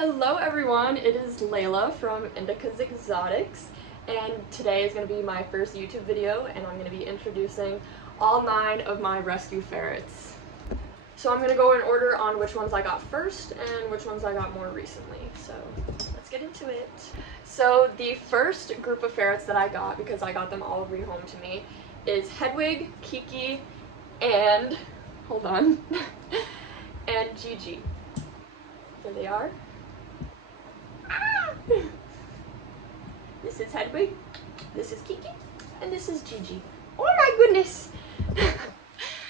Hello everyone, it is Layla from Indica's Exotics, and today is going to be my first YouTube video, and I'm going to be introducing all 9 of my rescue ferrets. So I'm going to go in order on which ones I got first and which ones I got more recently, so let's get into it. So the first group of ferrets that I got, because I got them all rehomed to me, is Hedwig, Kiki, and, hold on, and Gigi. Here they are. This is Hedwig, this is Kiki, and this is Gigi. Oh my goodness!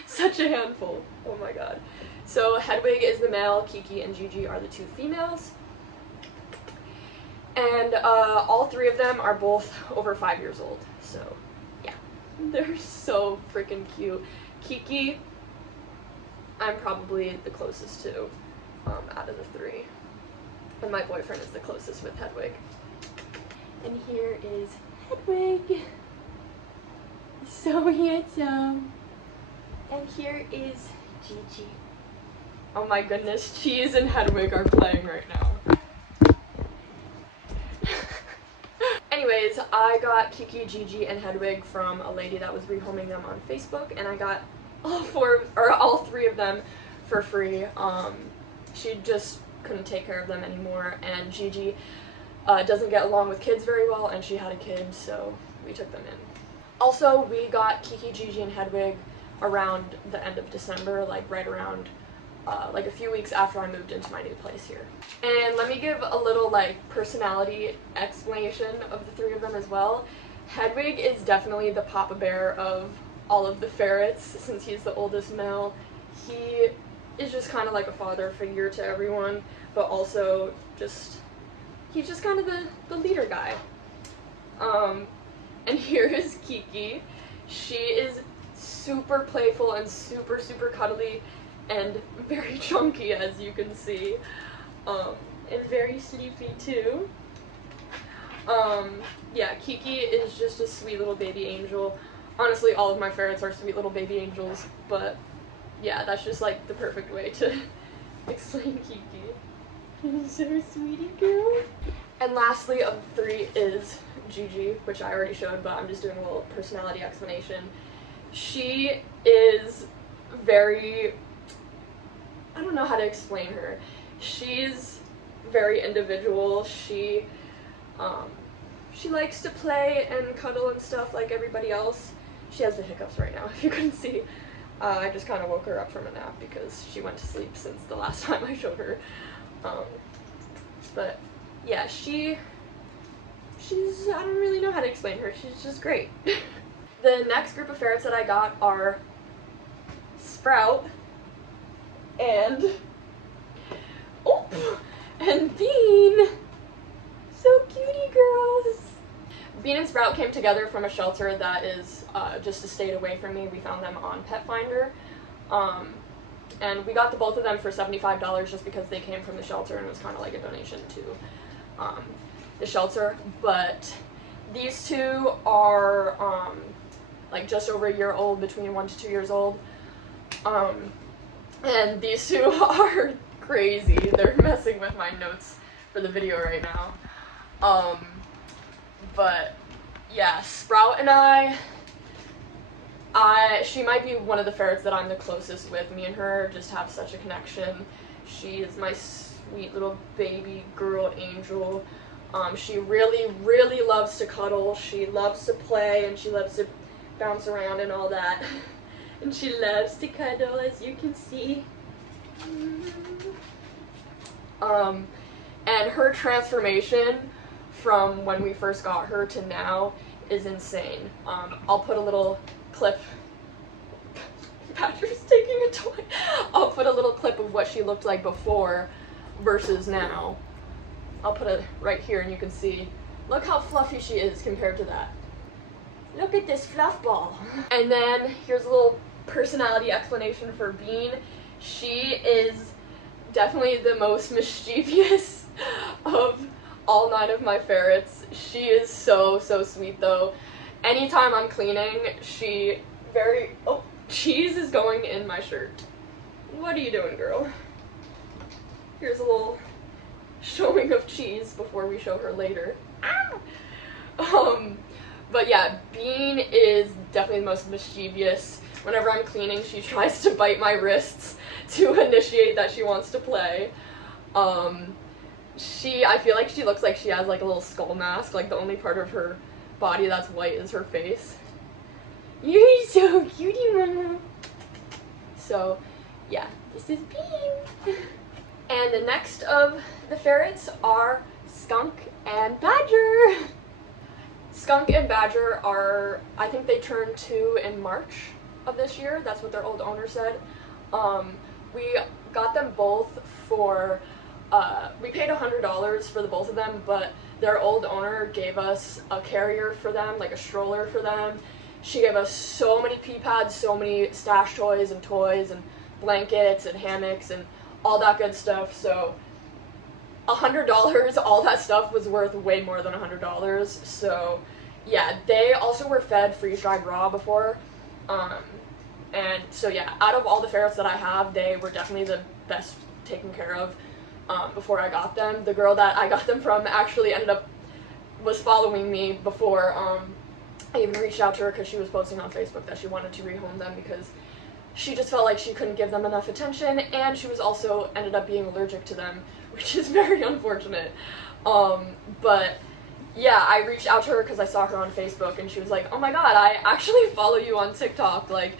Such a handful. Oh my god. So Hedwig is the male, Kiki and Gigi are the 2 females. And all 3 of them are both over 5 years old. So yeah, they're so freaking cute. Kiki, I'm probably the closest to out of the 3. And my boyfriend is the closest with Hedwig. And here is Hedwig. So handsome. And here is Gigi. Oh my goodness, Cheese and Hedwig are playing right now. Anyways, I got Kiki, Gigi, and Hedwig from a lady that was rehoming them on Facebook, and I got all 3 of them for free. She just couldn't take care of them anymore, and Gigi doesn't get along with kids very well, and she had a kid, so we took them in. Also, we got Kiki, Gigi, and Hedwig around the end of December, like right around like a few weeks after I moved into my new place here. And let me give a little like personality explanation of the 3 of them as well. Hedwig is definitely the papa bear of all of the ferrets, since he's the oldest male. He is just kind of like a father figure to everyone, but also he's just kind of the leader guy. And here is Kiki. She is super playful and super cuddly and very chunky, as you can see, and very sleepy too. Yeah, Kiki is just a sweet little baby angel. Honestly, all of my ferrets are sweet little baby angels, but yeah, that's just like the perfect way to explain Kiki. So sweetie girl. And lastly of the 3 is Gigi, which I already showed, but I'm just doing a little personality explanation. She is very, I don't know how to explain her. She's very individual. She likes to play and cuddle and stuff like everybody else. She has the hiccups right now, if you couldn't see. I just kind of woke her up from a nap because she went to sleep since the last time I showed her. But yeah, she's, I don't really know how to explain her. She's just great. The next group of ferrets that I got are Sprout and Bean. So cutie girls. Bean and Sprout came together from a shelter that is just a state away from me. We found them on Pet Finder. And we got the both of them for $75 just because they came from the shelter and it was kind of like a donation to the shelter. But these 2 are like just over a year old, between 1 to 2 years old. And these 2 are crazy. They're messing with my notes for the video right now. But yeah, Sprout and she might be one of the ferrets that I'm the closest with. Me and her just have such a connection. She is my sweet little baby girl angel. She really loves to cuddle. She loves to play and she loves to bounce around and all that. And she loves to cuddle, as you can see. And her transformation from when we first got her to now is insane. I'll put a little clip. Badger's taking a toy. I'll put a little clip of what she looked like before versus now. I'll put it right here and you can see. Look how fluffy she is compared to that. Look at this fluff ball. And then here's a little personality explanation for Bean. She is definitely the most mischievous of all 9 of my ferrets. She is so sweet though. Anytime I'm cleaning, Cheese is going in my shirt. What are you doing, girl? Here's a little showing of Cheese before we show her later. But yeah, Bean is definitely the most mischievous. Whenever I'm cleaning, she tries to bite my wrists to initiate that she wants to play. I feel like she looks like she has like a little skull mask, like the only part of her body that's white is her face. You're so cutie, mama. So, yeah, this is Bean. And the next of the ferrets are Skunk and Badger. Skunk and Badger are, I think they turned 2 in March of this year. That's what their old owner said. We got them both for, we paid $100 for the both of them, but their old owner gave us a carrier for them, like a stroller for them. She gave us so many pee pads, so many stash toys and blankets and hammocks and all that good stuff. So $100, all that stuff was worth way more than $100. So yeah, they also were fed freeze-dried raw before. And so yeah, out of all the ferrets that I have, they were definitely the best taken care of before I got them. The girl that I got them from actually was following me before I even reached out to her, because she was posting on Facebook that she wanted to rehome them because she just felt like she couldn't give them enough attention, and she was also ended up being allergic to them, which is very unfortunate. But yeah, I reached out to her because I saw her on Facebook, and she was like, oh my god, I actually follow you on TikTok, like,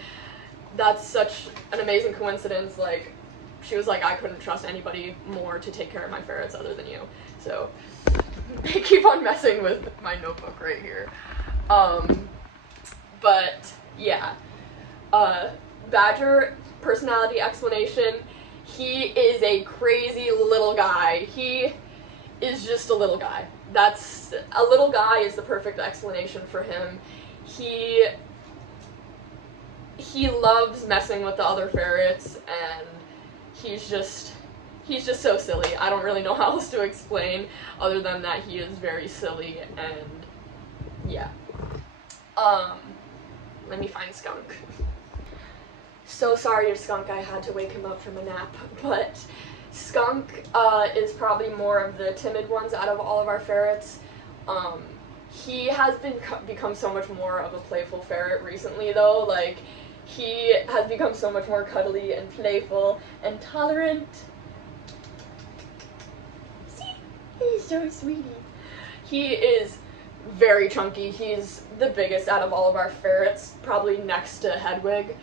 that's such an amazing coincidence. Like, she was like, I couldn't trust anybody more to take care of my ferrets other than you. So I keep on messing with my notebook right here. But yeah, Badger, personality explanation, he is a crazy little guy. He is just a little guy. A little guy is the perfect explanation for him. He loves messing with the other ferrets, and he's just so silly. I don't really know how else to explain other than that he is very silly, and yeah. Let me find Skunk. So sorry, Skunk, I had to wake him up from a nap, but Skunk is probably more of the timid ones out of all of our ferrets. He has become so much more of a playful ferret recently, though. Like, he has become so much more cuddly and playful and tolerant. See? He's so sweetie. He is very chunky. He's the biggest out of all of our ferrets, probably next to Hedwig.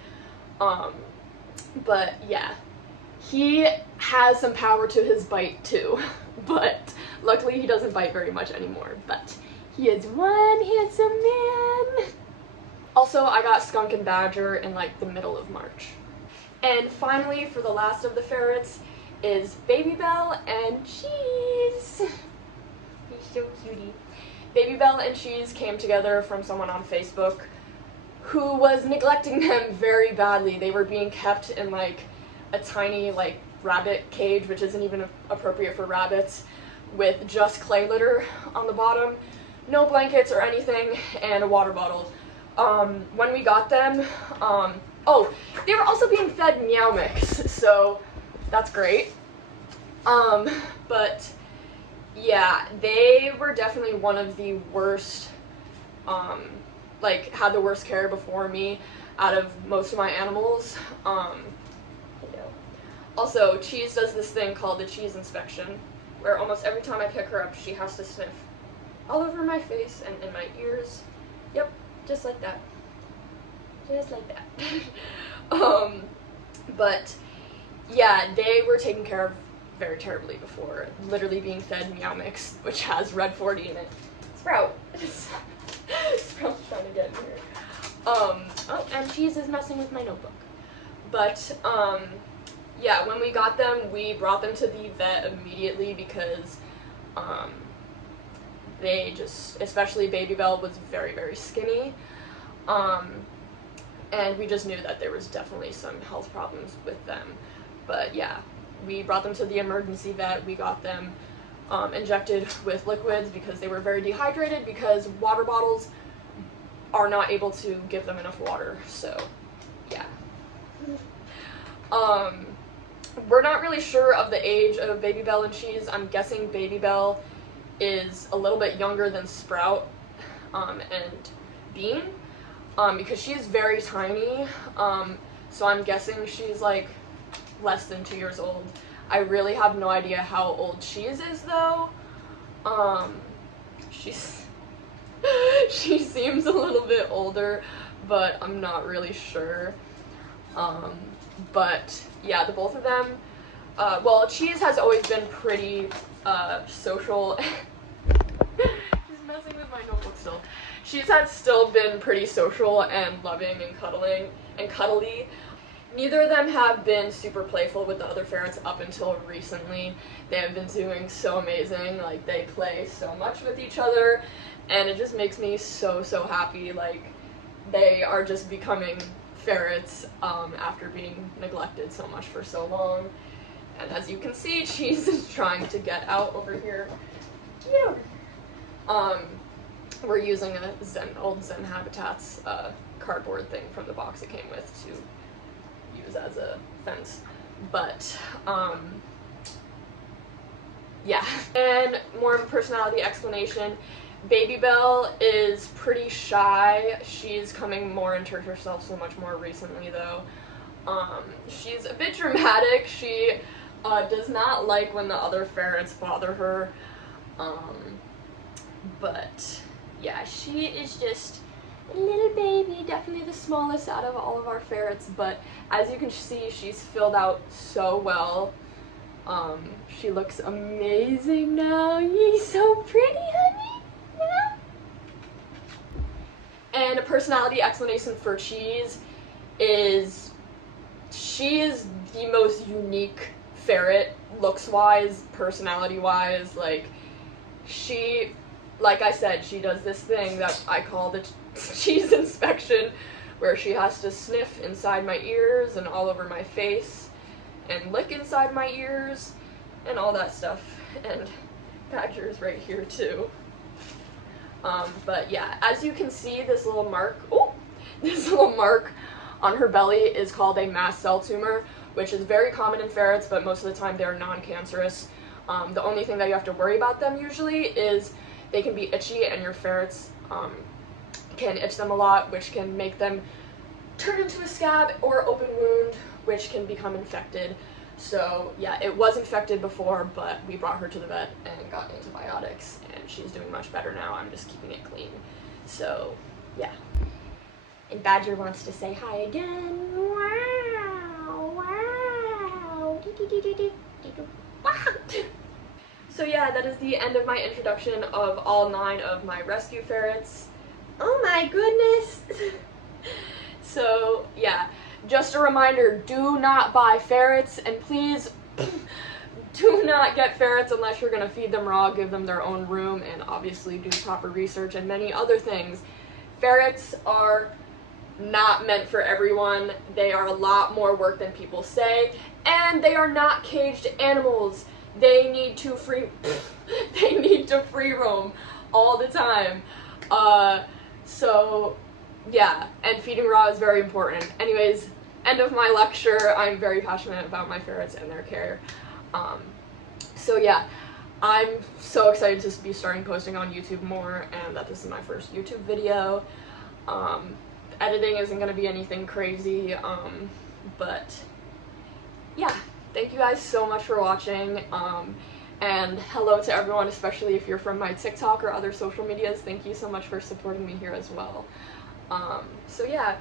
But yeah, he has some power to his bite too, but luckily he doesn't bite very much anymore. But he is one handsome man. Also, I got Skunk and Badger in like the middle of March. And finally, for the last of the ferrets, is Babybel and Cheese. He's so cutie. Babybel and Cheese came together from someone on Facebook who was neglecting them very badly. They were being kept in like a tiny like rabbit cage, which isn't even appropriate for rabbits, with just clay litter on the bottom, no blankets or anything, and a water bottle. When we got them, oh, they were also being fed Meow Mix, so that's great. But yeah, they were definitely one of the worst, like, had the worst care before me out of most of my animals. Also, Cheese does this thing called the cheese inspection, where almost every time I pick her up, she has to sniff all over my face and in my ears. Yep, just like that. Just like that. But yeah, they were taken care of very terribly before, literally being fed Meow Mix, which has Red 40 in it. Sprout. Sprout's trying to get in here. Oh, and Cheese is messing with my notebook. But, yeah, when we got them, we brought them to the vet immediately because, they just, especially Babybel, was very, very skinny. And we just knew that there was definitely some health problems with them. But yeah, we brought them to the emergency vet. We got them injected with liquids because they were very dehydrated, because water bottles are not able to give them enough water. So yeah. we're not really sure of the age of Baby Bell and Cheese. I'm guessing Baby Bell is a little bit younger than Sprout and Bean, because she is very tiny, so I'm guessing she's like less than 2 years old. I really have no idea how old Cheese is though. She seems a little bit older, but I'm not really sure. But yeah, the both of them, well, Cheese has always been pretty social. He's messing with my notebook still. Cheese has still been pretty social and loving and cuddly. Neither of them have been super playful with the other ferrets up until recently. They have been doing so amazing. Like, they play so much with each other, and it just makes me so happy. Like, they are just becoming ferrets after being neglected so much for so long. And as you can see, Cheese is trying to get out over here. Yeah. We're using a old Zen Habitats cardboard thing from the box it came with to use as a fence. But yeah. And more of a personality explanation. Baby Bell is pretty shy. She's coming more into herself so much more recently though. She's a bit dramatic. She does not like when the other ferrets bother her. But yeah, she is just a little baby, definitely the smallest out of all of our ferrets, but as you can see, she's filled out so well. She looks amazing now. You're so pretty, honey. Yeah. And a personality explanation for Cheese is she is the most unique ferret, looks-wise, personality-wise. Like, she, like I said, she does this thing that I call the cheese inspection, where she has to sniff inside my ears and all over my face and lick inside my ears and all that stuff. And Badger's right here too. But yeah, as you can see, this little mark on her belly is called a mast cell tumor, which is very common in ferrets, but most of the time they're non-cancerous. The only thing that you have to worry about them usually is they can be itchy, and your ferrets can itch them a lot, which can make them turn into a scab or open wound, which can become infected. So yeah, it was infected before, but we brought her to the vet and got antibiotics, and she's doing much better now. I'm just keeping it clean. So yeah. And Badger wants to say hi again. Wow, wow. So yeah, that is the end of my introduction of all 9 of my rescue ferrets. Oh my goodness! So yeah, just a reminder, do not buy ferrets, and please do not get ferrets unless you're going to feed them raw, give them their own room, and obviously do proper research and many other things. Ferrets are not meant for everyone. They are a lot more work than people say, and they are not caged animals. They need to free roam all the time. So yeah, and feeding raw is very important. Anyways, end of my lecture. I'm very passionate about my ferrets and their care. So yeah, I'm so excited to be starting posting on YouTube more, and that this is my first YouTube video. Editing isn't going to be anything crazy, but yeah, thank you guys so much for watching, and hello to everyone, especially if you're from my TikTok or other social medias. Thank you so much for supporting me here as well. So yeah,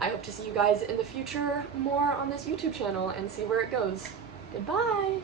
I hope to see you guys in the future more on this YouTube channel and see where it goes. Goodbye!